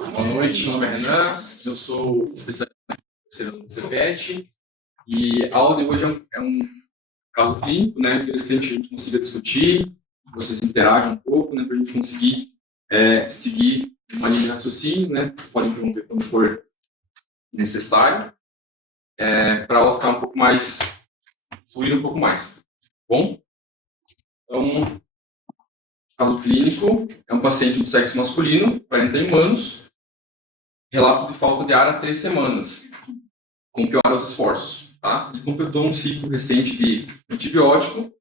Boa noite, meu nome é Renan, eu sou especialista no CPET e a aula de hoje é um caso clínico, né, interessante a gente consiga discutir, vocês interagem um pouco, né, para a gente conseguir seguir uma linha de raciocínio, né, podem interromper quando for necessário, para ela ficar um pouco mais, fluir um pouco mais, bom? Então, caso clínico, é um paciente do sexo masculino, 41 anos, relato de falta de ar há 3 semanas, com pior aos esforços. Tá? Ele completou um ciclo recente de antibiótico,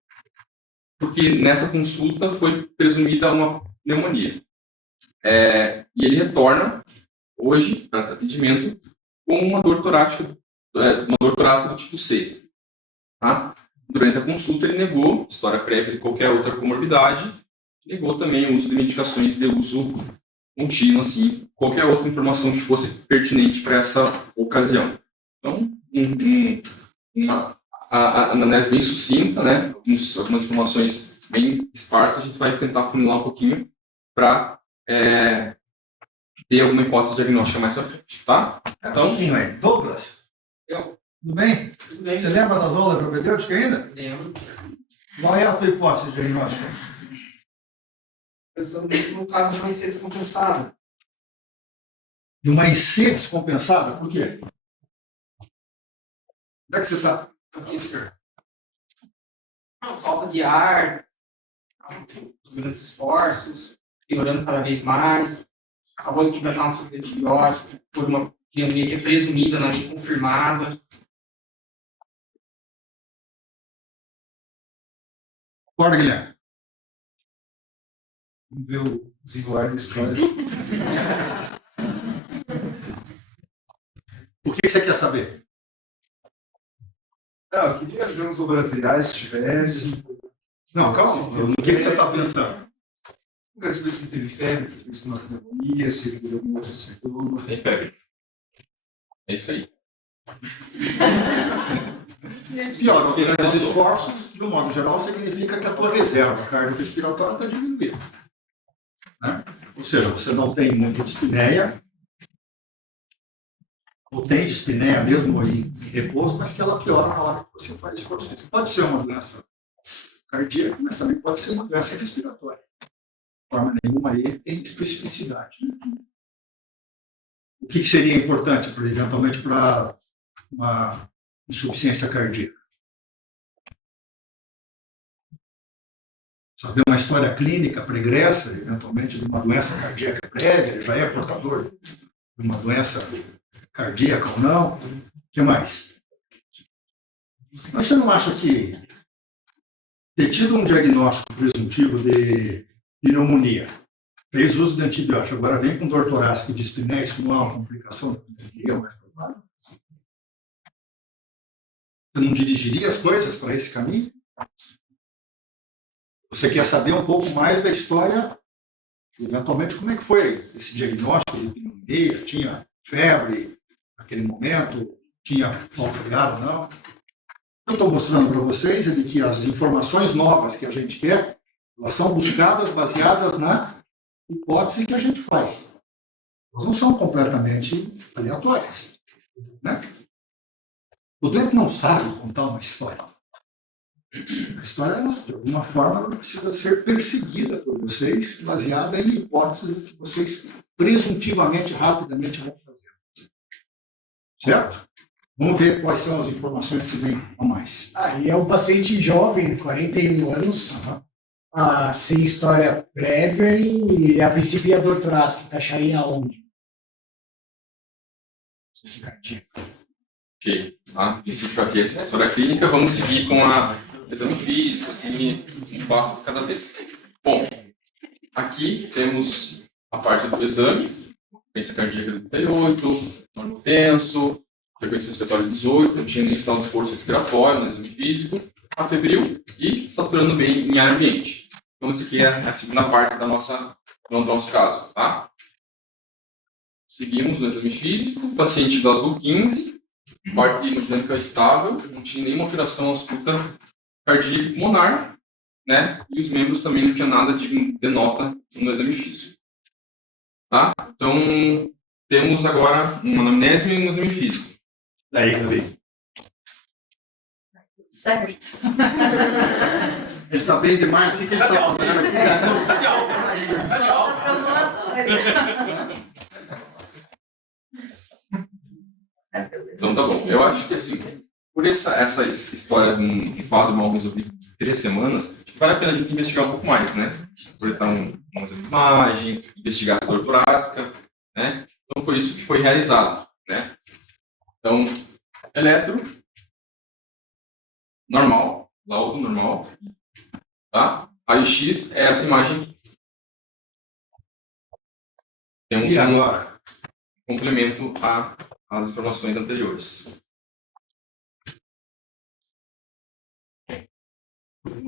porque nessa consulta foi presumida uma pneumonia. E ele retorna, hoje, para atendimento, com uma dor torácica do tipo C. Tá? Durante a consulta, ele negou história prévia de qualquer outra comorbidade, negou também o uso de medicações de uso contínuo, assim, qualquer outra informação que fosse pertinente para essa ocasião. Então, uma anamnese bem sucinta, né? Algumas informações bem esparsas, a gente vai tentar funilar um pouquinho para ter alguma hipótese diagnóstica mais pra frente, tá? Então, um pouquinho aí. Douglas, tudo bem? Tudo bem. Você lembra das aulas de propedêutica ainda? Lembro. Qual é a tua hipótese diagnóstica? Pensando muito no caso de uma IC descompensada. De uma IC descompensada? Por quê? Onde é que você está? Aqui, senhor. Falta de ar, os grandes esforços, piorando cada vez mais. Acabou de completar uma de antibiótico por uma pneumonia que é presumida, não é nem confirmada. Bora, Guilherme. Vamos ver o desenrolar da história. O que você quer saber? Eu queria ver uns laboratoriais se tivesse. Não, calma. No que você está pensando? Quero saber se ele teve febre, se não teve pneumonia, se ele teve algum outro sintoma. Sem febre. É isso aí. Pior, os esforços, de um modo geral, significa que a tua reserva cardiorrespiratória está diminuindo. Né? Ou seja, você não tem muita dispneia, ou tem dispneia mesmo em repouso, mas que ela piora na hora que você faz esforço. Pode ser uma doença cardíaca, mas também pode ser uma doença respiratória. De forma nenhuma aí tem especificidade. Né? O que seria importante, eventualmente, para uma insuficiência cardíaca? Saber uma história clínica pregressa, eventualmente, de uma doença cardíaca prévia, ele já é portador de uma doença cardíaca ou não. O que mais? Mas você não acha que ter tido um diagnóstico presuntivo de pneumonia, fez uso de antibiótico, agora vem com dor torácica e dispneia, isso não é uma complicação da pneumonia mais provável? Você não dirigiria as coisas para esse caminho? Você quer saber um pouco mais da história, eventualmente, como é que foi esse diagnóstico de pneumonia? Tinha febre naquele momento? Tinha falta de ar ou não? O que eu estou mostrando para vocês é de que as informações novas que a gente quer, elas são buscadas baseadas na hipótese que a gente faz. Elas não são completamente aleatórias. Né? O doente não sabe contar uma história. A história, de alguma forma, precisa ser perseguida por vocês, baseada em hipóteses que vocês presuntivamente, rapidamente vão fazer. Certo? Vamos ver quais são as informações que vêm a mais. E é um paciente jovem, 41 anos, sem história prévia e, a princípio, a dor torácica encaixaria aonde? Esse cardíaco. Ok, tá? Princípio aqui, essa história clínica, vamos seguir com o exame físico, assim, um passo de cada vez. Bom, aqui temos a parte do exame, frequência cardíaca de 38, normo tenso, frequência respiratória de 18, não tinha nem estado de esforço respiratório no exame físico, a febril e saturando bem em ar ambiente. Então, essa aqui é a segunda parte do nosso caso, tá? Seguimos no exame físico, o paciente das 15, parte hemodinâmica estável, não tinha nenhuma alteração à ausculta cardíaca e pulmonar, né? E os membros também não tinha nada de nota no exame físico. Tá? Então, temos agora uma anamnese e um exame físico. Daí, Gabi. Certo. Ele está bem demais, o que ele está fazendo aqui? Então tá bom. Eu acho que assim, por essa história de um quadro mal resolvido de 3 semanas, vale a pena a gente investigar um pouco mais, né? Coletar um exame de imagem, investigar essa dor torácica, né? Então foi isso que foi realizado, né? Então, eletro, normal, laudo normal, tá? Raio-X é essa imagem. Temos E um agora? complemento às informações anteriores.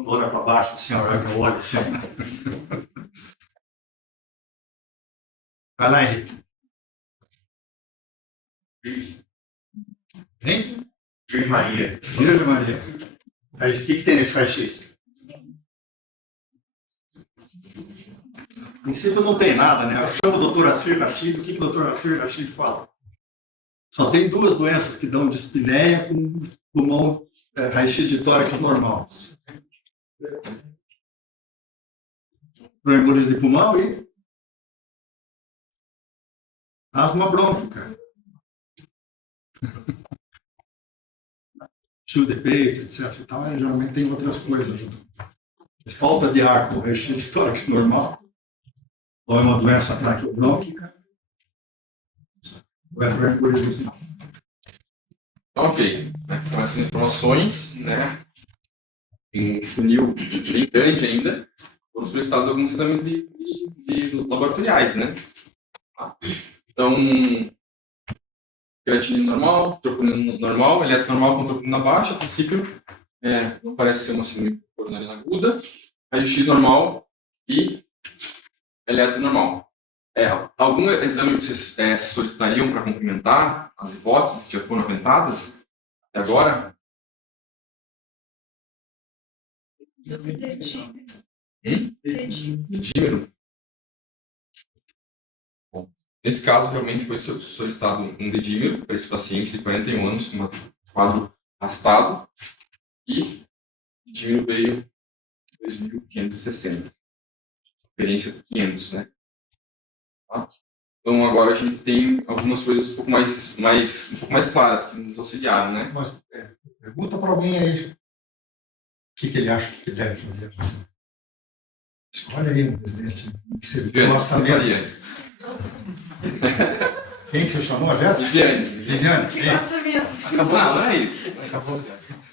Olha para baixo, assim, olha assim. Vai lá, Henrique. Hein? Virgem Maria. Virgem Maria. Aí, o que tem nesse raio-x? No princípio não tem nada, né? Eu chamo o doutor Assir Rachid, o que o doutor Assir Rachid fala? Só tem 2 doenças que dão dispneia com pulmão raio-x de tórax normal. Embolismo de pulmão e asma brônquica. Tio de peito, etc. E tal, geralmente tem outras coisas. Falta de ar com raio-x de tórax normal. Ou é uma doença traqueobrônquica. Ou é por embolismo. Ok, né? Com essas informações, né? Em um funil bem grande ainda, foram solicitados alguns exames de laboratoriais, né? Tá? Então, creatinina normal, troponina normal, eletro normal com troponina baixa, a princípio não parece ser uma síndrome coronariana aguda, raio-x normal e eletro normal. Algum exame vocês solicitariam para complementar as hipóteses que já foram aventadas até agora? Dedímero. Bom, nesse caso, realmente foi solicitado um dedímero para esse paciente de 41 anos com um quadro arrastado e o dedímero veio 2.560. Referência 500, né? Tá? Então, agora a gente tem algumas coisas um pouco mais claras que nos auxiliaram, né? Mas, pergunta para alguém aí o que ele acha que ele deve fazer. Escolhe aí um presidente que você gosta menos. Quem que você chamou, a Jéssica? Viviane. Que gosta mesmo. Acabou. Não é isso. Acabou.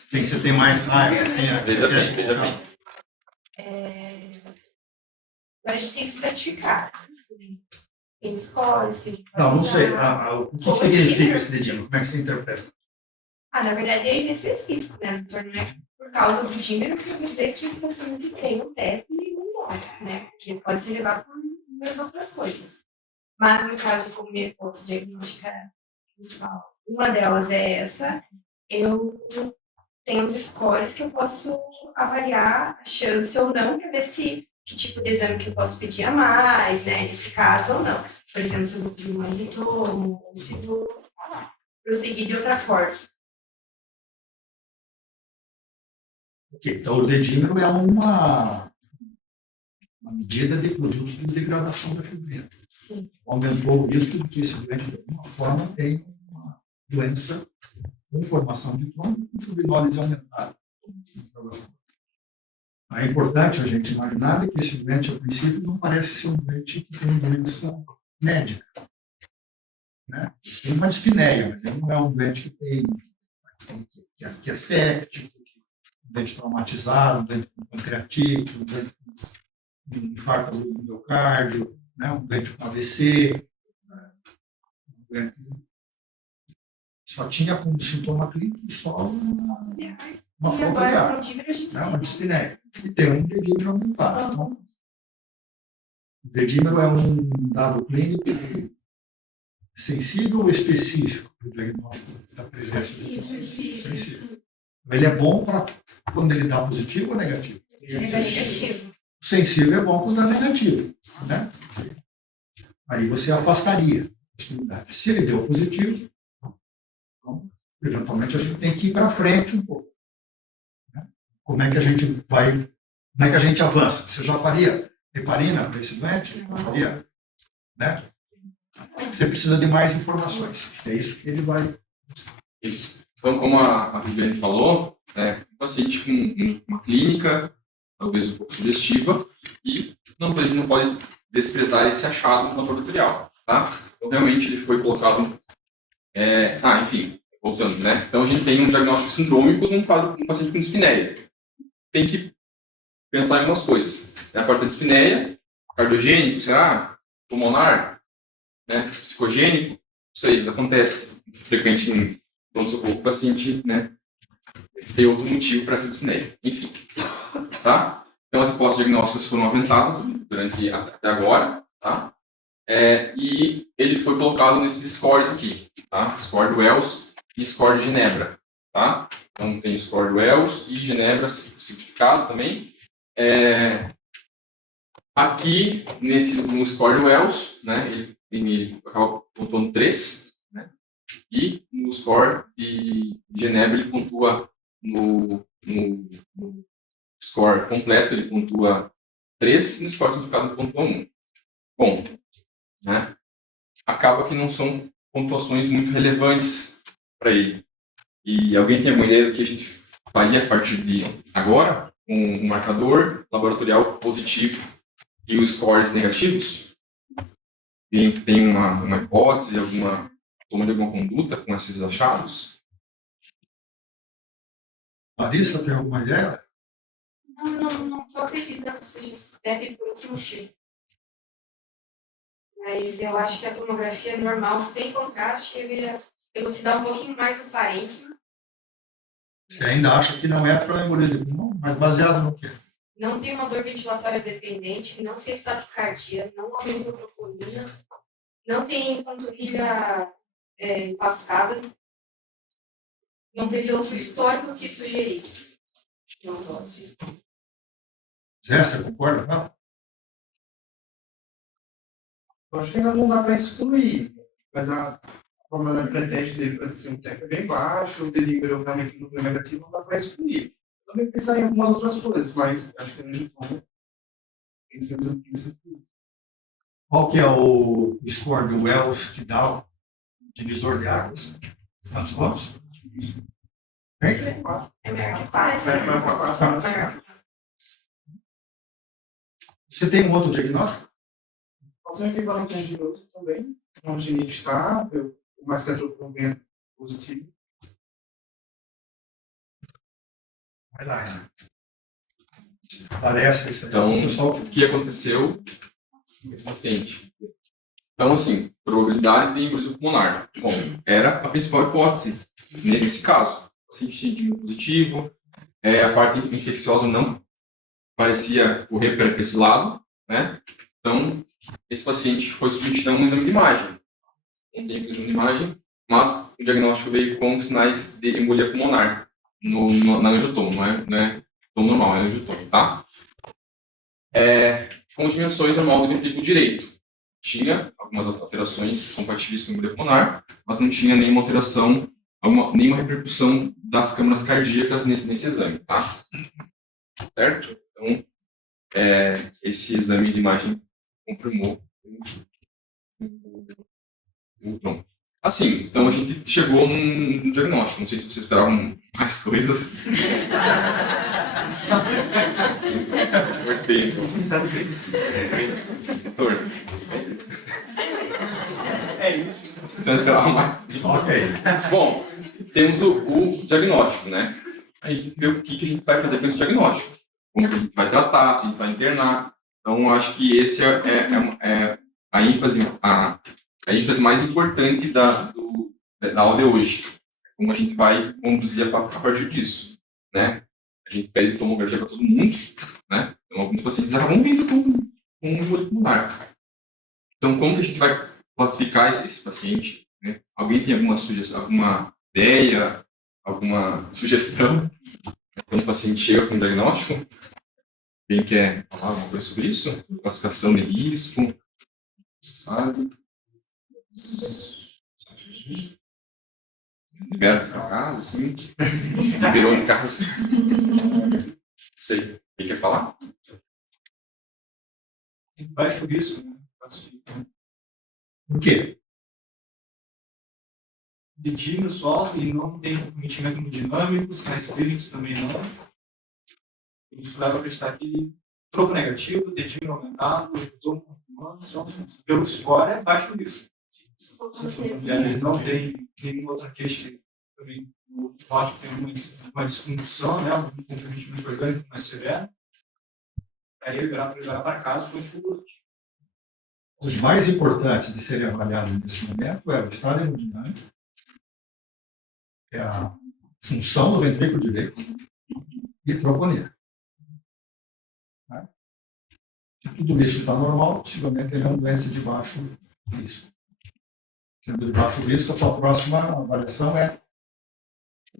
Quem que você tem mais raiva? Assim, Veja bem. Agora a gente tem que se ratificar. Tem escolas que a gente vai Não sei. usar. O que significa esse dedinho? Como é que você interpreta? Na verdade é inespecífico, né, doutor? Não é por causa do dímero que quer dizer que o paciente tem um TEP e um DOP, né? Porque pode ser levado por muitas outras coisas. Mas, no caso, como minha hipótese diagnóstica principal, uma delas é essa, eu tenho os scores que eu posso avaliar a chance ou não, para ver que tipo de exame que eu posso pedir a mais, né, nesse caso ou não. Por exemplo, se eu vou pedir mais de tomo, ou se vou prosseguir de outra forma. Ok, então o dedímero é uma medida de produtos de degradação da fibrina. Sim. Aumentou o risco de que esse doente, de alguma forma, tem uma doença com formação de trombo com fibrinólise aumentada. É importante a gente imaginar que esse doente, a princípio, não parece ser um doente que tem doença médica. Né? Tem uma dispneia, mas ele não é um doente que é séptico, um doente traumatizado, um doente com pancreatite, um doente com infarto do miocárdio, né? Um doente com AVC. Um doente só tinha como sintoma clínico só uma E falta de agora, ar. com o dímero, a gente Uma dispneia. E tem um dedímero aumentado. Então, o dedímero é um dado clínico sensível ou específico para o diagnóstico da presença de sensível. Ele é bom para quando ele dá positivo ou negativo? negativo. O sensível é bom quando dá negativo. Né? aí você afastaria a possibilidade. Se ele deu positivo, então, eventualmente a gente tem que ir para frente um pouco. Né? Como é que a gente vai, como é que a gente avança? Você já faria heparina para esse doente? Faria, né? Você precisa de mais informações. É isso que ele vai. Isso. Então, como a Viviane falou, um paciente com uma clínica, talvez um pouco sugestiva, e a gente não pode desprezar esse achado no laboratorial, tá? Então, realmente, ele foi colocado... enfim, voltando, né? Então, a gente tem um diagnóstico sindrômico de um paciente com dispneia. Tem que pensar em algumas coisas. A parte da dispneia, cardiogênico, será? Pulmonar, né? Psicogênico, isso aí, isso acontece frequente em pronto-socorro. O paciente, né? Tem outro motivo para essa dispneia. Enfim, tá? Então, as hipóteses diagnósticas foram aumentadas até agora, tá? E ele foi colocado nesses scores aqui, tá? Score do Wells e score de Genebra, tá? Então, tem o score do Wells e Genebra simplificado também. Aqui, no score do Wells, né, ele acaba pontuando 3, né? E no score de Genebra ele pontua no score completo, ele pontua 3, e no score simplificado ele pontua 1. Bom, né? Acaba que não são pontuações muito relevantes para ele. E alguém tem alguma ideia do que a gente faria a partir de agora? Um marcador laboratorial positivo e os scores negativos? Tem uma hipótese, toma de alguma conduta com esses achados? Larissa, tem alguma ideia? Não estou acreditando que seja deve por outro motivo. Mas eu acho que a tomografia normal, sem contraste, deveria elucidar um pouquinho mais o parênquima. Você ainda acha que não é para embolia de pulmão, mas baseado no quê? Não tem uma dor ventilatória dependente, não fez taquicardia, não aumentou troponina, não tem panturrilha empastada, não teve outro histórico que sugerisse uma dose. Zé, você concorda? Não? Eu acho que ainda não dá para excluir, mas a probabilidade pré-teste dele para ser um técnico é bem baixo, o delírio realmente no negativo não dá para excluir. Eu também pensar em algumas outras coisas, mas acho que no Japão tem sentido. Qual que é o score do Wells que dá o divisor de águas? Quantos pontos? É maior que 4. Maior. Você tem um outro diagnóstico? Pode ser equivalente anginoso também, um ginite estável, mas que a troponina positivo. Vai lá, Ana. Parece isso aí. Então, Pessoal, o que aconteceu com esse paciente? Então, assim, probabilidade de embolismo pulmonar. Bom, era a principal hipótese nesse caso. O paciente tinha positivo, a parte infecciosa não parecia correr para esse lado, né? Então, esse paciente foi submetido a um exame de imagem. Não tem exame de imagem, mas o diagnóstico veio com sinais de embolia pulmonar na angiotomo, não é tom normal, é angiotomo, tá? Com dimensões normal do ventrículo direito. Tinha algumas alterações compatíveis com embolia pulmonar, mas não tinha nenhuma alteração, nenhuma repercussão das câmaras cardíacas nesse exame, tá? Certo? Então, esse exame de imagem confirmou o tom. Assim, então a gente chegou num diagnóstico. Não sei se vocês esperavam mais coisas. Cortei, então. Doutor. É isso. Vocês esperavam mais? ok. Bom, temos o diagnóstico, né? A gente tem que ver o que a gente vai fazer com esse diagnóstico. Como que a gente vai tratar, se a gente vai internar. Então, acho que esse é a ênfase mais importante da aula de hoje. Como a gente vai conduzir a partir disso, né? A gente pede tomografia para todo mundo, né? Então, alguns pacientes acabam vindo com embolia pulmonar. Então, como que a gente vai classificar esse paciente? Né? Alguém tem alguma sugestão, alguma ideia, alguma sugestão? Quando o paciente chega com um diagnóstico, alguém quer falar alguma coisa sobre isso? Classificação de risco? Vocês fazem. Libera pra casa, assim. Liberou em casa. Sei. Quem quer falar? Baixo risco, né? Por quê? De time só e não tem comprometimento hemodinâmicos, mais clínicos também não. Isso leva a acreditar que troco negativo, dedinho aumentado, ajudou pelo score é baixo risco. Não tem nenhuma outra queixa que também acho que tem uma disfunção, né? Um comprometimento orgânico mais severo. Aí levar para casa com anticoagulante. Os mais importantes de serem avaliados nesse momento é o estado hemodinâmico, é a função do ventrículo direito e troponina. Né? Se tudo isso está normal, possivelmente ele é um doente de baixo risco. Sendo de baixo risco, a sua próxima avaliação é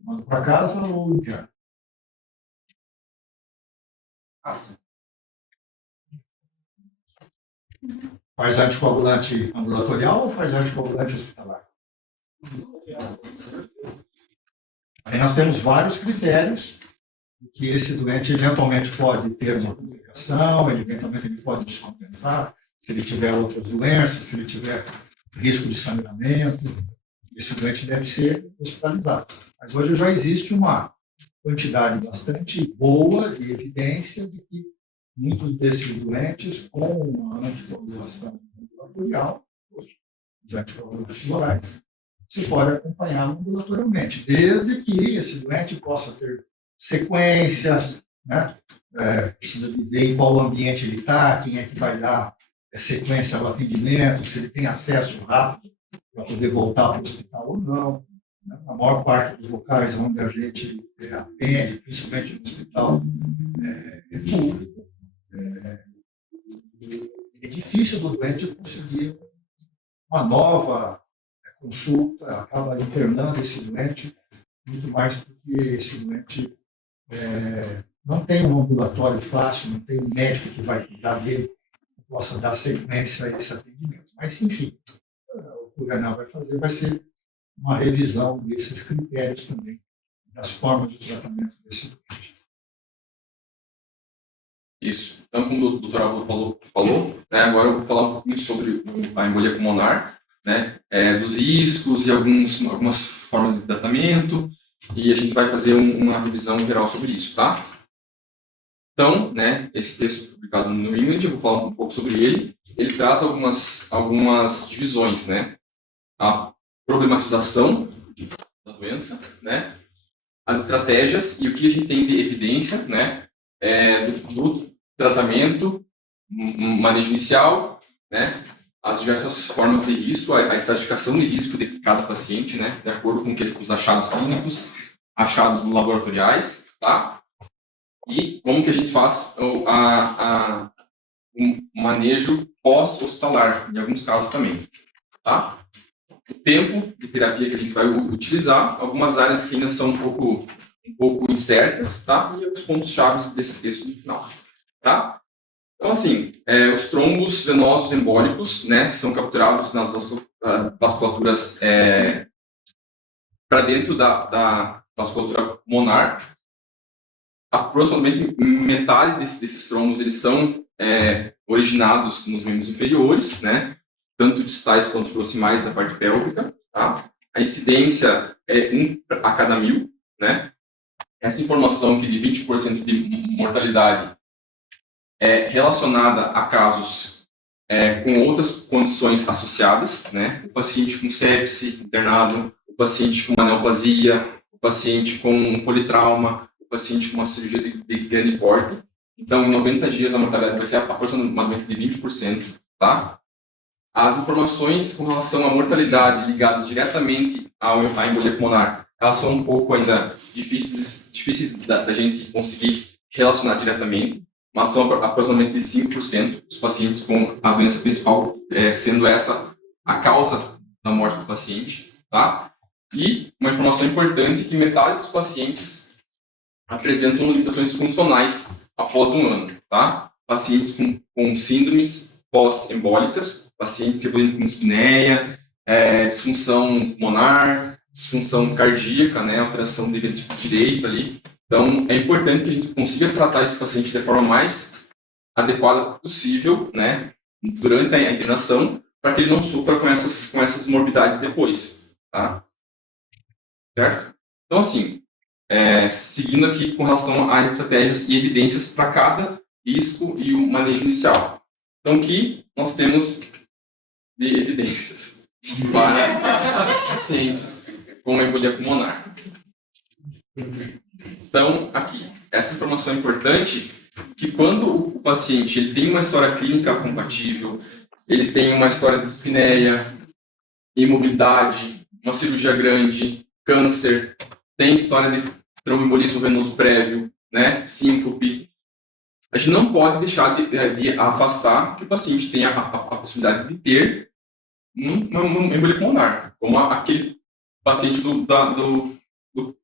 manda para casa ou interno. Faz anticoagulante ambulatorial ou faz anticoagulante hospitalar? Aí nós temos vários critérios que esse doente eventualmente pode ter uma complicação, eventualmente ele pode descompensar, se ele tiver outras doenças, se ele tiver risco de sangramento, esse doente deve ser hospitalizado. Mas hoje já existe uma quantidade bastante boa de evidências de que muitos desses doentes com uma anticoagulação ambulatorial, os anticoagulantes orais, se pode acompanhar ambulatorialmente, desde que esse doente possa ter sequência, né? Precisa de ver em qual ambiente ele está, quem é que vai dar sequência ao atendimento, se ele tem acesso rápido para poder voltar para o hospital ou não. Né? A maior parte dos locais onde a gente atende, principalmente no hospital público, é difícil do doente conseguir uma nova consulta, acaba internando esse doente, muito mais porque esse doente não tem um ambulatório fácil, não tem um médico que vai cuidar dele, que possa dar sequência a esse atendimento. Mas, enfim, o que o Renal vai fazer vai ser uma revisão desses critérios também, das formas de tratamento desse doente. Isso. Então, como o doutor Álvaro falou, né, agora eu vou falar um pouquinho sobre a embolia pulmonar, né, dos riscos e algumas formas de tratamento, e a gente vai fazer uma revisão geral sobre isso, tá? Então, né, esse texto publicado no New England, eu vou falar um pouco sobre ele. Ele traz algumas divisões, né? A problematização da doença, né? As estratégias e o que a gente tem de evidência, né? Do tratamento, manejo inicial, né? As diversas formas de risco, a estratificação de risco de cada paciente, né? De acordo com os achados clínicos, achados laboratoriais, tá? E como que a gente faz o manejo pós-hospitalar, em alguns casos também, tá? O tempo de terapia que a gente vai utilizar, algumas áreas que ainda são um pouco incertas, tá? E os pontos chaves desse texto no final, tá? Então, assim, os trombos venosos embólicos, né, são capturados nas vasculaturas para dentro da vasculatura pulmonar. Aproximadamente metade desses trombos eles são originados nos membros inferiores, né, tanto distais quanto proximais da parte pélvica, tá? A incidência é 1 a cada 1000, né? Essa informação que de 20% de mortalidade é relacionada a casos com outras condições associadas, né? O paciente com sepse internado, o paciente com uma neoplasia, o paciente com um politrauma, o paciente com uma cirurgia de grande porte. Então, em 90 dias, a mortalidade vai ser aproximadamente de 20%, tá? As informações com relação à mortalidade ligadas diretamente à embolia pulmonar, elas são um pouco ainda difíceis da gente conseguir relacionar diretamente, mas são aproximadamente 5% dos pacientes com a doença principal sendo essa a causa da morte do paciente, tá? E uma informação importante que metade dos pacientes apresentam limitações funcionais após um ano, tá? Pacientes com síndromes pós-embólicas, pacientes evoluindo com dispneia, disfunção pulmonar, disfunção cardíaca, né, alteração do ventricular direito ali. Então, é importante que a gente consiga tratar esse paciente da forma mais adequada possível, né, durante a internação, para que ele não sofra com essas morbidades depois, tá? Certo? Então, assim, seguindo aqui com relação a estratégias e evidências para cada risco e o manejo inicial. Então, aqui nós temos de evidências para pacientes com embolia pulmonar. Então, aqui, essa informação é importante, que quando o paciente ele tem uma história clínica compatível, ele tem uma história de dispneia, imobilidade, uma cirurgia grande, câncer, tem história de tromboembolismo venoso prévio, né, síncope, a gente não pode deixar de afastar que o paciente tenha a possibilidade de ter uma embolia pulmonar, como aquele paciente do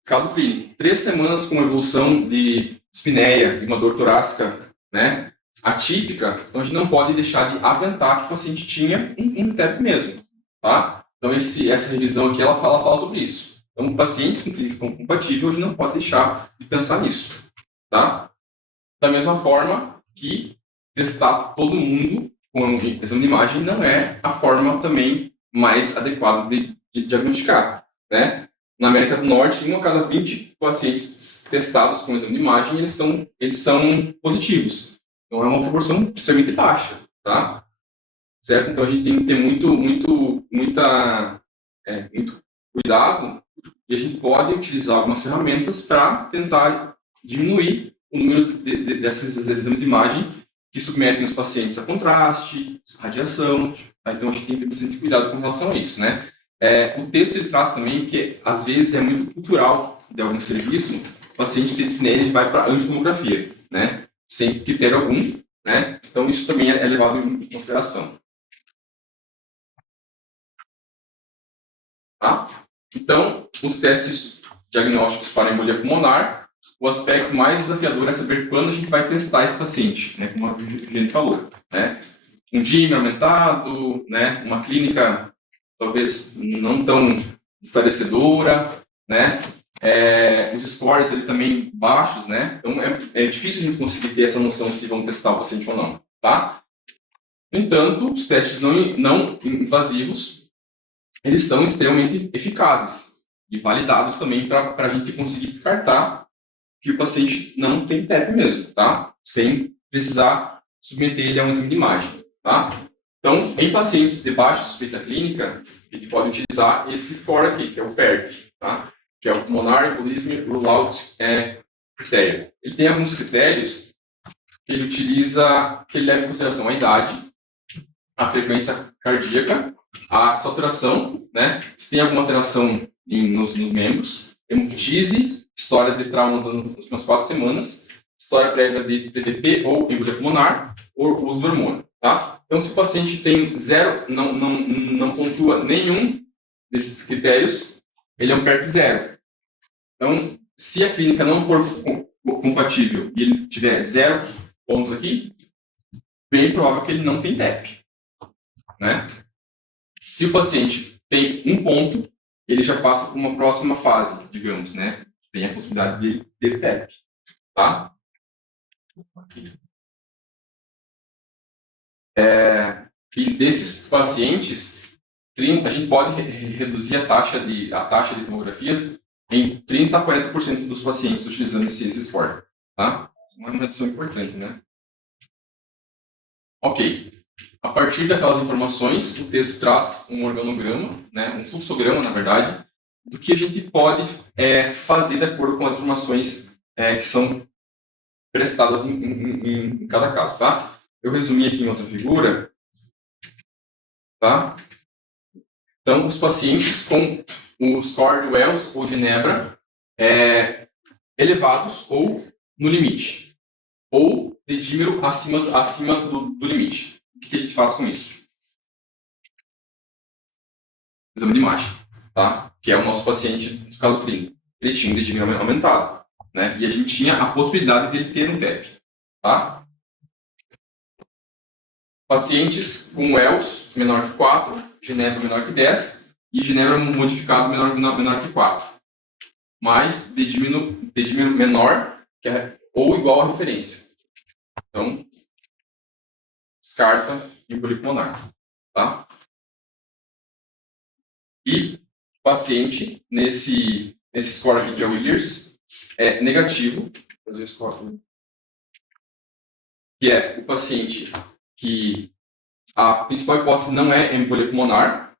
caso clínico. 3 semanas com evolução de dispneia e uma dor torácica, né, atípica, então a gente não pode deixar de aventar que o paciente tinha um TEP mesmo, tá? Então essa revisão aqui, ela fala sobre isso. Então, pacientes com clínica compatível, a gente não pode deixar de pensar nisso, tá? Da mesma forma que testar todo mundo com um exame de imagem não é a forma também mais adequada de diagnosticar, né? Na América do Norte, 1 a cada 20 pacientes testados com exame de imagem, eles são positivos. Então, é uma proporção extremamente baixa, tá? Certo? Então, a gente tem que ter muito cuidado, e a gente pode utilizar algumas ferramentas para tentar diminuir o número desses exames de imagem que submetem os pacientes a contraste, radiação, tá? Então a gente tem que ter bastante cuidado com relação a isso, né? O texto ele traz também que às vezes é muito cultural de algum serviço, o paciente tem dispneia, ele vai para angiotomografia, né? Sem critério algum, né? Então isso também é levado em consideração. Tá? Então, os testes diagnósticos para embolia pulmonar, o aspecto mais desafiador é saber quando a gente vai testar esse paciente, né, como a gente falou, né? Um dímer aumentado, né, uma clínica talvez não tão esclarecedora, né? Os scores ali também baixos, né? Então é difícil a gente conseguir ter essa noção se vão testar o paciente ou não, tá? No entanto, os testes não invasivos, eles são extremamente eficazes e validados também para a gente conseguir descartar que o paciente não tem TEP mesmo, tá? Sem precisar submeter ele a um exame de imagem, tá? Então, em pacientes de baixa suspeita clínica, a gente pode utilizar esse score aqui, que é o PERC, tá? Que é o Pulmonary Embolism Rule-Out Criteria. Ele tem alguns critérios que ele utiliza, que ele leva em consideração a idade, a frequência cardíaca, a saturação, né? Se tem alguma alteração nos membros, hemoptise, história de trauma nas últimas 4 semanas, história prévia de TDP ou embolia pulmonar, ou uso do hormônio, tá? Então, se o paciente tem zero, não pontua nenhum desses critérios, ele é um PERC 0. Então, se a clínica não for compatível e ele tiver 0 pontos aqui, bem provável que ele não tem TEP, né? Se o paciente tem 1 ponto, ele já passa para uma próxima fase, digamos, né? Tem a possibilidade de ter TEP, tá? E desses pacientes, a gente pode reduzir a taxa de tomografias em 30% a 40% dos pacientes utilizando esse score, tá? Uma redução importante, né? Ok. A partir daquelas informações, o texto traz um organograma, né, um fluxograma, na verdade, do que a gente pode fazer de acordo com as informações que são prestadas em cada caso, tá? Eu resumi aqui em outra figura, tá? Então, os pacientes com o score de Wells ou de Nebra elevados ou no limite, ou de dímero acima do limite. O que a gente faz com isso? Exame de imagem, tá? Que é o nosso paciente do caso clínico. Ele tinha um dedímero aumentado, né? E a gente tinha a possibilidade de ele ter um TEP, tá? Pacientes com ELS menor que 4, Genebra menor que 10 e Genebra modificado menor que 4. Mais dedímero menor que ou igual à referência. Então, descarta embolico pulmonar. Tá? E paciente nesse score aqui que é o Williams é negativo. Vou fazer o score. Que é o paciente que a principal hipótese não é embolia pulmonar,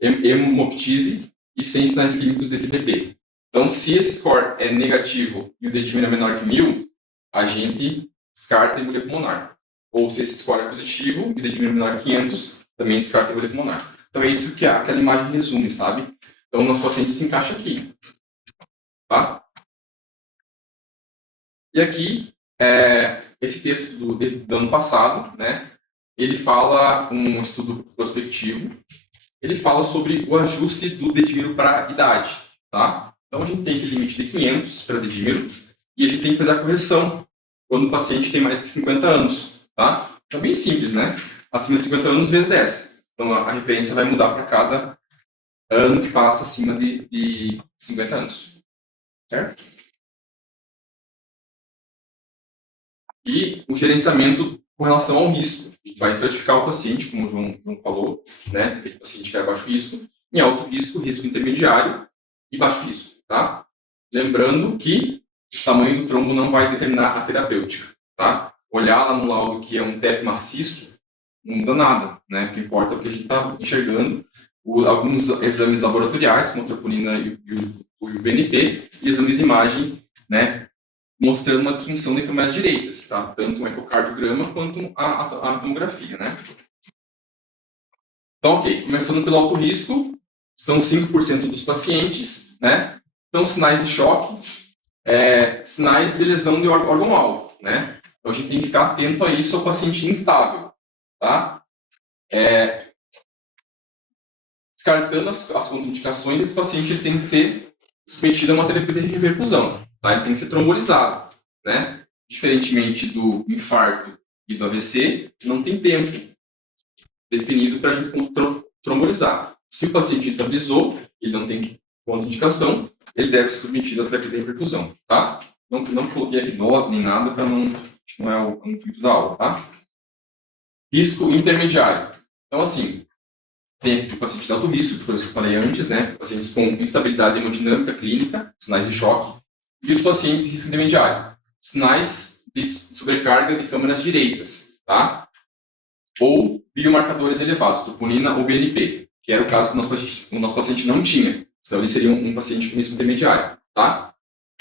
hemoptise e sem sinais clínicos de TPP. Então, se esse score é negativo e o dedímero é menor que 1000, a gente descarta embolia pulmonar. Ou se esse score é positivo e o dedímero é menor que 500, também descarta embolia pulmonar. Então, é isso que aquela imagem resume, sabe? Então, o nosso paciente se encaixa aqui. Tá? E aqui, esse texto do ano passado, né? Ele fala um estudo prospectivo. Ele fala sobre o ajuste do dedímero para idade, tá? Então, a gente tem aquele limite de 500 para dedímero e a gente tem que fazer a correção quando o paciente tem mais que 50 anos, tá? Então, bem simples, né? Acima de 50 anos, vezes 10. Então, a referência vai mudar para cada ano que passa acima de 50 anos, certo? E o gerenciamento com relação ao risco. A gente vai estratificar o paciente, como o João falou, né? O paciente que é baixo risco, em alto risco, risco intermediário e baixo risco, tá? Lembrando que o tamanho do trombo não vai determinar a terapêutica, tá? Olhar lá no laudo que é um TEP maciço, não muda nada, né? O que importa é o que a gente está enxergando. Alguns exames laboratoriais, como a troponina e o BNP, e exame de imagem, né? Mostrando uma disfunção de câmeras direitas, tá? Tanto o ecocardiograma quanto a tomografia, né? Então, ok. Começando pelo alto risco, são 5% dos pacientes, né? Então, sinais de choque, sinais de lesão de órgão-alvo, né? Então, a gente tem que ficar atento a isso ao paciente instável, tá? Descartando as contraindicações, esse paciente ele tem que ser submetido a uma terapia de reperfusão. Tá? Ele tem que ser trombolizado, né? Diferentemente do infarto e do AVC, não tem tempo definido para a gente trombolizar. Se o paciente estabilizou, ele não tem contraindicação, ele deve ser submetido à terapia de reperfusão, tá? Não coloquei hipnose nem nada, para não é o intuito da aula, tá? Risco intermediário. Então, assim, tem o paciente de alto risco, que foi isso que eu falei antes, né? Pacientes com instabilidade hemodinâmica clínica, sinais de choque, e os pacientes de risco intermediário, sinais de sobrecarga de câmeras direitas, tá? Ou biomarcadores elevados, troponina ou BNP, que era o caso que o nosso paciente não tinha. Então, ele seria um paciente com risco intermediário, tá?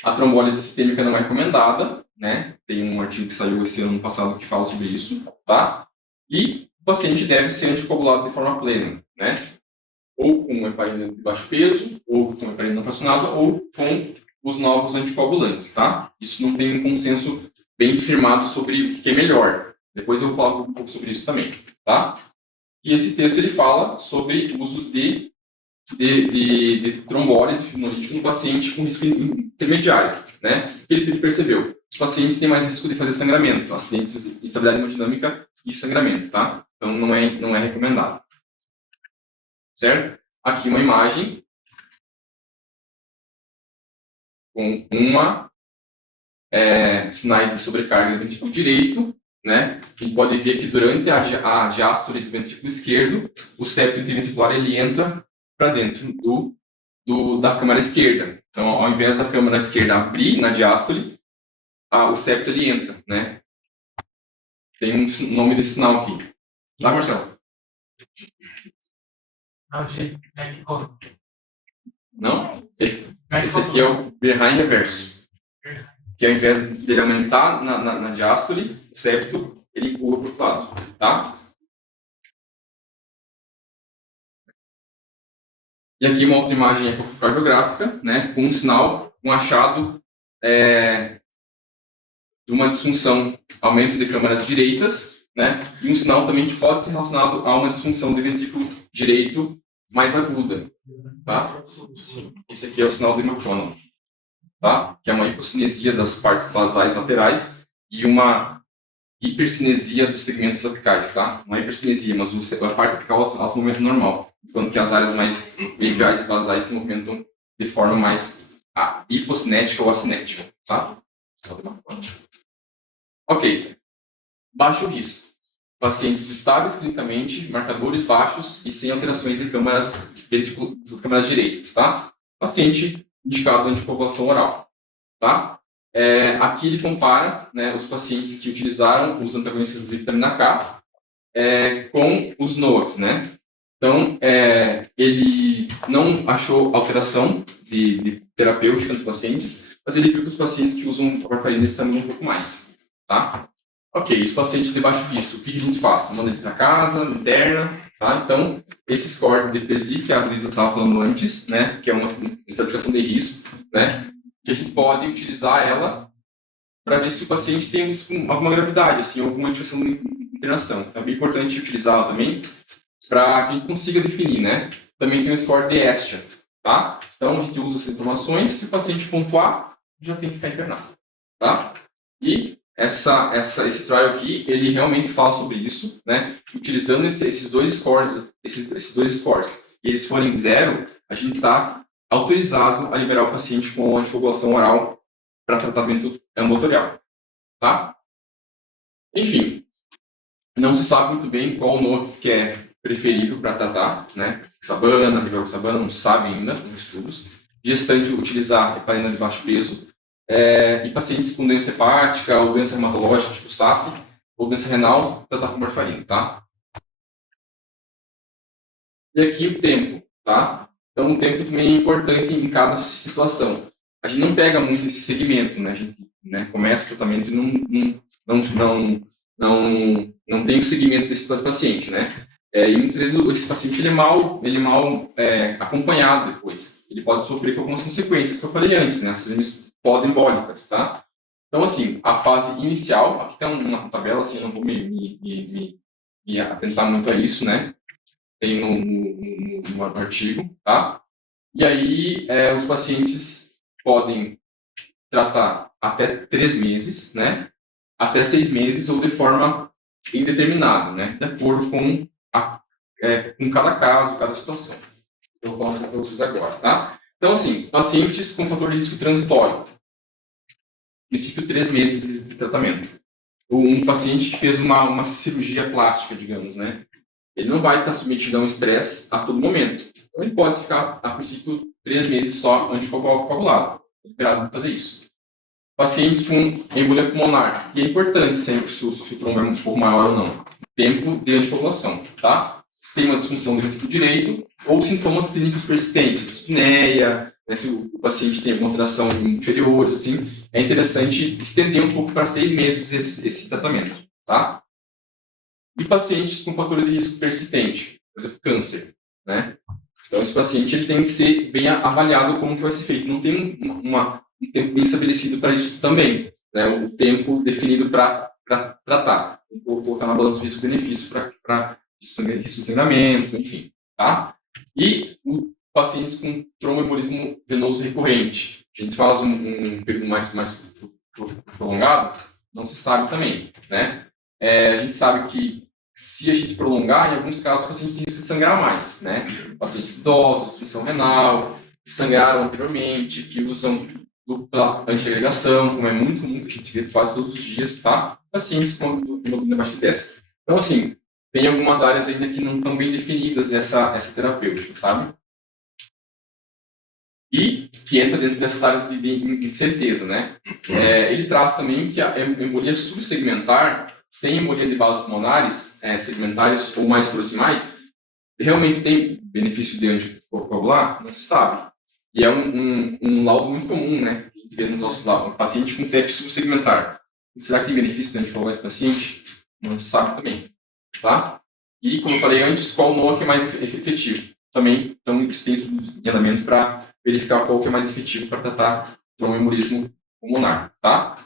A trombólise sistêmica não é recomendada, né? Tem um artigo que saiu esse ano passado que fala sobre isso, tá? E o paciente deve ser anticoagulado de forma plena, né? Ou com heparina de baixo peso, ou com heparina não fracionada, ou com os novos anticoagulantes, tá? Isso não tem um consenso bem firmado sobre o que é melhor. Depois eu vou falar um pouco sobre isso também, tá? E esse texto ele fala sobre o uso de trombólise fibrinolítica no paciente com risco intermediário, né? O que ele percebeu? Os pacientes têm mais risco de fazer sangramento, acidentes, instabilidade hemodinâmica e sangramento, tá? Então não é recomendado. Certo? Aqui uma imagem com sinais de sobrecarga do ventrículo direito, né? A gente pode ver que durante a diástole do ventrículo esquerdo, o septo interventricular ele entra para dentro da câmara esquerda. Então, ao invés da câmara esquerda abrir na diástole, o septo ele entra, né? Tem um nome desse sinal aqui. Tá, Marcelo? Não? Esse aqui é o Bernheim reverso. Que ao invés dele aumentar na diástole, o septo, ele empurra para o outro lado, tá? E aqui uma outra imagem ecocardiográfica, né? Com um sinal, um achado de uma disfunção, aumento de câmaras direitas, né? E um sinal também que pode ser relacionado a uma disfunção do ventrículo direito mais aguda, tá? Esse aqui é o sinal de McConnell, tá? Que é uma hipocinesia das partes basais laterais e uma hipercinesia dos segmentos apicais, tá? Não é hipercinesia, mas a parte apical ela se movimenta normal, enquanto que as áreas mais mediais e basais se movimentam de forma mais hipocinética ou acinética, tá? Ok. Baixo risco. Pacientes estáveis clinicamente, marcadores baixos e sem alterações em das câmaras direitas, tá? Paciente indicado anticoagulação oral, tá? Aqui ele compara, né, os pacientes que utilizaram os antagonistas de vitamina K com os NOACs, né? Então, ele não achou alteração de terapêutica nos pacientes, mas ele viu que os pacientes que usam warfarina sangram um pouco mais, tá? Ok, os pacientes de baixo risco, o que a gente faz? Manda eles para casa, interna, tá? Então, esse score de DPSI, que a Luísa estava falando antes, né, que é uma estratificação de risco, né, que a gente pode utilizar ela para ver se o paciente tem alguma gravidade, assim, alguma indicação de internação. Então, é bem importante utilizá-la também para que a gente consiga definir, né? Também tem o score de Estia, tá? Então, a gente usa essas informações, se o paciente pontuar, já tem que ficar internado, tá? E esse trial aqui, ele realmente fala sobre isso, né? Utilizando esses dois scores, e eles forem 0, a gente está autorizado a liberar o paciente com anticoagulação oral para tratamento ambulatorial, tá? Enfim, não se sabe muito bem qual NOACs que é preferível para tratar, né? Hexabana, rivaroxabana, não sabe ainda, nos estudos. Gestante utilizar heparina de baixo peso, e pacientes com doença hepática ou doença hematológica, tipo SAF, ou doença renal, tratar com warfarina, tá? E aqui o tempo, tá? Então, o tempo também é importante em cada situação. A gente não pega muito esse segmento, né? A gente, né, começa o tratamento e não tem o segmento desse paciente, né? E muitas vezes esse paciente ele é mal acompanhado depois. Ele pode sofrer com algumas consequências que eu falei antes, né? As síndromes pós-embólicas, tá? Então, assim, a fase inicial, aqui tem uma tabela, assim, eu não vou me atentar muito a isso, né? Tem no artigo, tá? E aí, os pacientes podem tratar até 3 meses, né? Até 6 meses ou de forma indeterminada, né? De acordo com cada caso, cada situação. Eu vou mostrar para vocês agora, tá? Então, assim, pacientes com fator de risco transitório. Princípio, 3 meses de tratamento. Um paciente que fez uma cirurgia plástica, digamos, né? Ele não vai estar submetido a um estresse a todo momento. Então, ele pode ficar, a princípio, 3 meses só anticoagulado. Esperado fazer isso. Pacientes com embolia pulmonar. E é importante sempre se o trombo é um pouco maior ou não. Tempo de anticoagulação, tá? Se tem uma disfunção do ventrículo direito ou sintomas clínicos persistentes, dispneia, né, se o paciente tem alguma alteração inferior, assim, é interessante estender um pouco para 6 meses esse tratamento, tá? E pacientes com fator de risco persistente, por exemplo, câncer, né? Então, esse paciente ele tem que ser bem avaliado como que vai ser feito. Não tem um tempo bem estabelecido para isso também, né? O tempo definido para tratar. Vou colocar na balança risco-benefício para risco de sangramento, enfim, tá? E pacientes com tromboembolismo venoso recorrente. A gente faz um período mais prolongado, não se sabe também, né? A gente sabe que se a gente prolongar, em alguns casos, o paciente tem que se sangrar mais, né? Pacientes idosos, disfunção renal, que sangraram anteriormente, que usam dupla antiagregação, como é muito comum que a gente vê quase todos os dias, tá? Pacientes com hemoglobina abaixo de 10. Então, assim, tem algumas áreas ainda que não estão bem definidas essa terapêutica, sabe? E que entra dentro dessas áreas de incerteza, né? Ele traz também que a embolia subsegmentar, sem embolia de vasos pulmonares, segmentares ou mais proximais, realmente tem benefício de anticoagular? Não se sabe. E é um laudo muito comum, né? A gente vê nos nossos laudos. Um paciente com TEP subsegmentar. Será que tem benefício de anticoagular esse paciente? Não se sabe também, tá? E, como eu falei antes, qual NOAC é mais efetivo? Também, então, isso tem estudos em andamento para verificar qual que é mais efetivo para tratar tromboembolismo pulmonar, tá?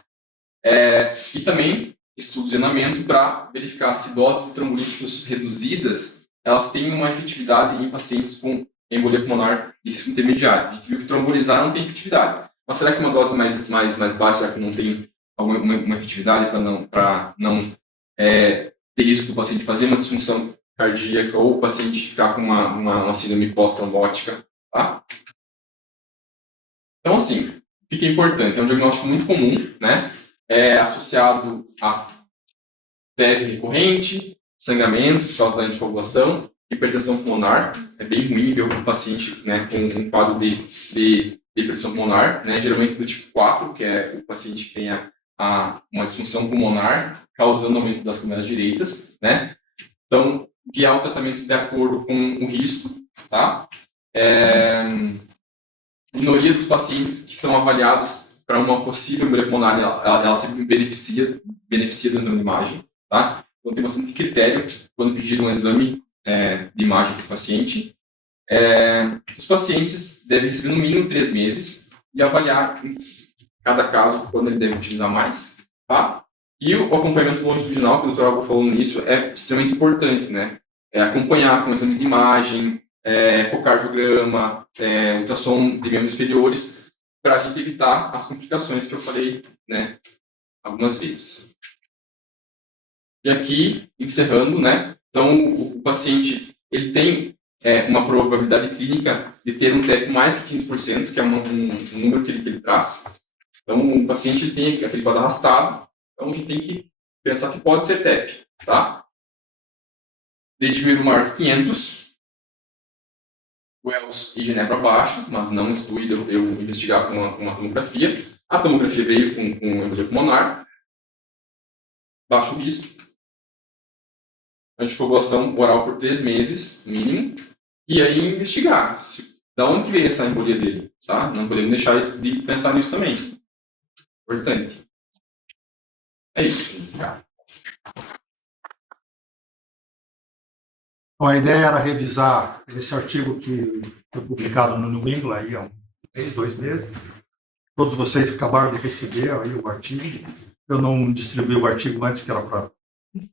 E também estudos de andamento para verificar se doses de trombolíticos reduzidas, elas têm uma efetividade em pacientes com embolia pulmonar de risco intermediário. A gente viu que trombolizar não tem efetividade. Mas será que uma dose mais baixa, será que não tem uma efetividade para não ter risco do paciente fazer uma disfunção cardíaca ou o paciente ficar com uma síndrome pós-trombótica, tá? Então, assim, o que é importante? É um diagnóstico muito comum, né? É associado a febre recorrente, sangramento por causa da anticoagulação, hipertensão pulmonar. É bem ruim ver um paciente, né, com um quadro de hipertensão pulmonar, né? Geralmente do tipo 4, que é o paciente que tem uma disfunção pulmonar, causando aumento das câmeras direitas, né? Então, guiar o tratamento de acordo com o risco, tá? Minoria dos pacientes que são avaliados para uma possível embolia pulmonar, ela sempre beneficia do exame de imagem, tá? Então, tem bastante critério quando pedir um exame de imagem para o paciente. Os pacientes devem receber no mínimo 3 meses e avaliar em cada caso quando ele deve utilizar mais, tá? E o acompanhamento longitudinal, que o Dr. Alba falou nisso, é extremamente importante, né? Acompanhar com exame de imagem, ecocardiograma, ultrassom de membros inferiores, para a gente evitar as complicações que eu falei, né, algumas vezes. E aqui, encerrando, né? Então, o paciente ele tem uma probabilidade clínica de ter um TEP mais que 15%, que é um número que ele traz. Então, o paciente tem aquele quadro arrastado, então a gente tem que pensar que pode ser TEP, tá? Desde maior que 500, Wells e Genebra abaixo, mas não exclui eu investigar com uma tomografia. A tomografia veio com embolia pulmonar, baixo risco, anticoagulação oral por 3 meses, mínimo, e aí investigar da onde que veio essa embolia dele, tá? Não podemos deixar de pensar nisso também. Importante. É isso. Bom, a ideia era revisar esse artigo que foi publicado no New England aí há 2 meses. Todos vocês acabaram de receber aí o artigo. Eu não distribuí o artigo antes, que era para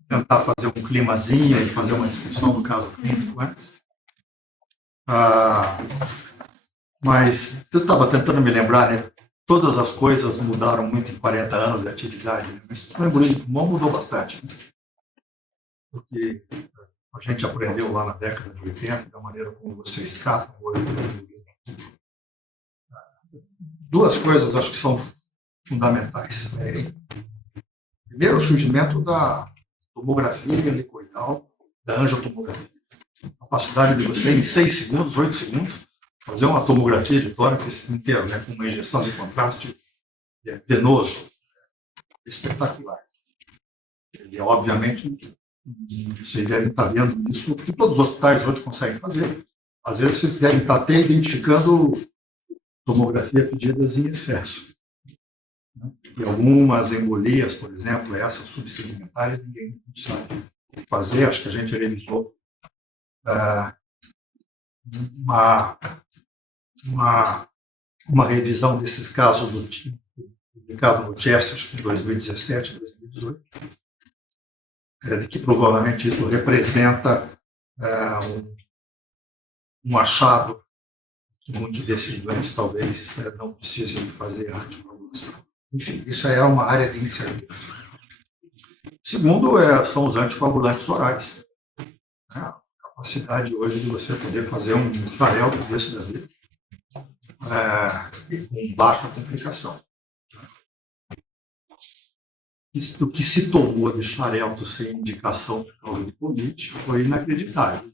tentar fazer um climazinho e fazer uma discussão do caso clínico antes. Mas eu estava tentando me lembrar, né? Todas as coisas mudaram muito em 40 anos de atividade, né? Mas o embolia de pulmão mudou bastante, né? Porque a gente aprendeu lá na década de 80, da maneira como vocês tratam hoje. 2 coisas acho que são fundamentais. Primeiro, o surgimento da tomografia helicoidal, da angiotomografia. A capacidade de você, em 6 segundos, 8 segundos, fazer uma tomografia de tórax inteiro, né, com uma injeção de contraste venoso, espetacular. E, obviamente, vocês devem estar vendo isso, que todos os hospitais hoje conseguem fazer. Às vezes, vocês devem estar até identificando tomografia pedidas em excesso. E algumas embolias, por exemplo, essas subsegmentares, ninguém sabe fazer. Acho que a gente revisou uma revisão desses casos publicado no Chest em 2017, 2018, de que provavelmente isso representa um achado que muitos desses doentes talvez não precisem fazer anticoagulação. Enfim, isso é uma área de incerteza. Segundo, são os anticoagulantes orais. A capacidade hoje de você poder fazer um xarelto desse da vida com baixa complicação. O que se tomou de xarelto sem indicação por causa de Covid foi inacreditável.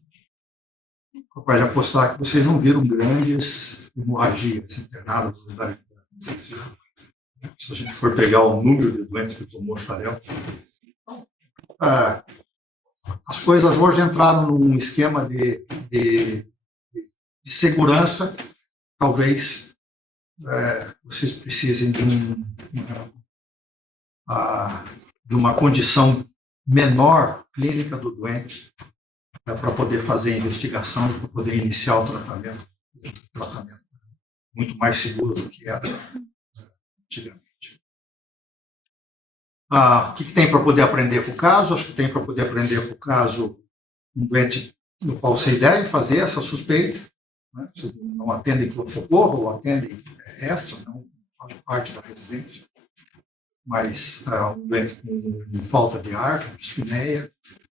Capaz de apostar que vocês não viram grandes hemorragias internadas na unidade intensiva. Se a gente for pegar o número de doentes que tomou xarelto. As coisas hoje entraram num esquema de segurança. Talvez vocês precisem de uma condição menor clínica do doente para poder fazer a investigação, para poder iniciar o tratamento muito mais seguro do que era antigamente. O que tem para poder aprender com o caso? Acho que tem para poder aprender com o caso um doente no qual vocês devem fazer essa suspeita. Né? Vocês não atendem pronto-socorro ou atendem extra, não faz parte da residência. mas um doente com falta de ar, com dispneia,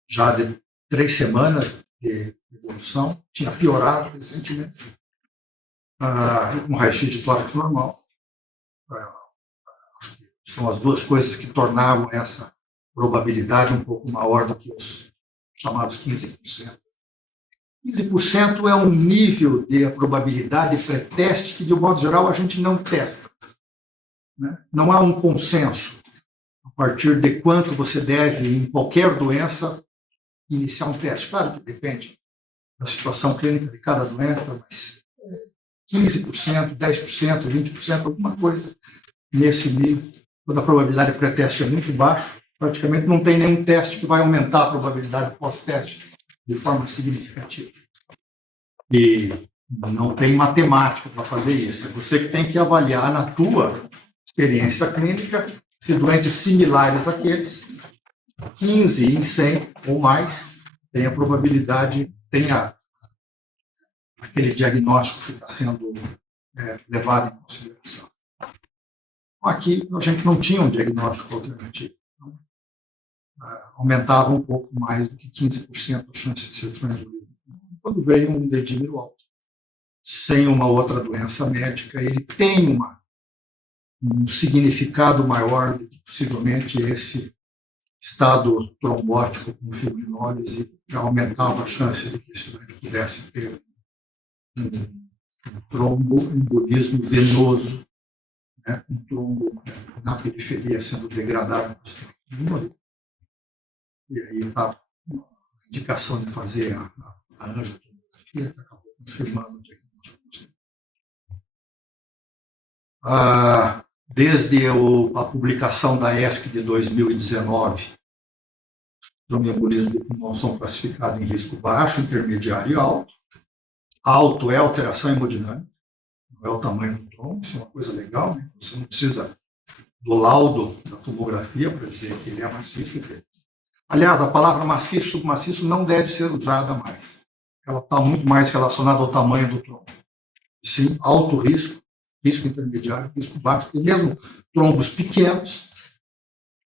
já de 3 semanas de evolução, tinha piorado recentemente, com raio-x de tórax normal. Acho que são as duas coisas que tornavam essa probabilidade um pouco maior do que os chamados 15%. 15% é um nível de probabilidade pré-teste que, de um modo geral, a gente não testa. Né? Não há um consenso a partir de quanto você deve, em qualquer doença, iniciar um teste. Claro que depende da situação clínica de cada doença, mas 15%, 10%, 20%, alguma coisa nesse nível, quando a probabilidade pré-teste é muito baixa, praticamente não tem nenhum teste que vai aumentar a probabilidade pós-teste de forma significativa. E não tem matemática para fazer isso. É você que tem que avaliar na tua experiência clínica se doentes similares àqueles, 15 em 100 ou mais, tem a probabilidade, tem aquele diagnóstico que está sendo levado em consideração. Aqui, a gente não tinha um diagnóstico alternativo. Então, aumentava um pouco mais do que 15% a chance de ser transmitido. Quando veio um dedímero alto, sem uma outra doença médica, ele tem um significado maior do que possivelmente esse estado trombótico com fibrinólise, que aumentava a chance de que esse doente pudesse ter um tromboembolismo venoso, né, um trombo na periferia sendo degradado constantemente. E aí está a indicação de fazer a angiotomografia, que acabou confirmando o diagnóstico. Desde a publicação da ESC de 2019, tromboembolismo de pulmão são classificados em risco baixo, intermediário e alto. Alto é alteração hemodinâmica, não é o tamanho do trombo, isso é uma coisa legal, né? Você não precisa do laudo da tomografia para dizer que ele é maciço. Aliás, a palavra maciço, submaciço não deve ser usada mais. Ela está muito mais relacionada ao tamanho do trombo. Sim, alto risco, risco intermediário, risco baixo, e mesmo trombos pequenos,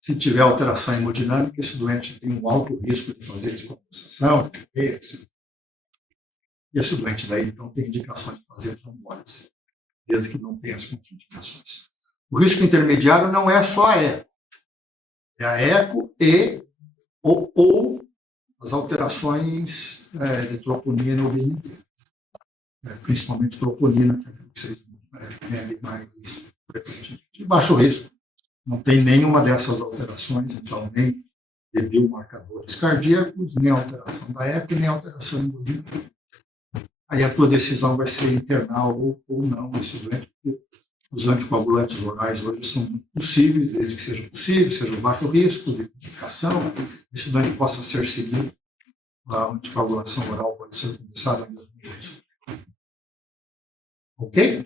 se tiver alteração hemodinâmica, esse doente tem um alto risco de fazer descompensação, etc. E esse doente daí, então, tem indicações de fazer trombólise, desde que não tenha as contraindicações. O risco intermediário não é só a eco. É a eco e ou as alterações de troponina ou BNP. Principalmente troponina, que é aquilo que vocês medem mais frequentemente. De baixo risco. Não tem nenhuma dessas alterações, então nem de biomarcadores cardíacos, nem alteração da eco, nem alteração hemodinâmica. Aí a tua decisão vai ser internar ou não esse doente, porque os anticoagulantes orais hoje são possíveis, desde que seja possível, seja baixo risco de complicação, esse doente possa ser seguido, a anticoagulação oral pode ser começada mesmo. Ok?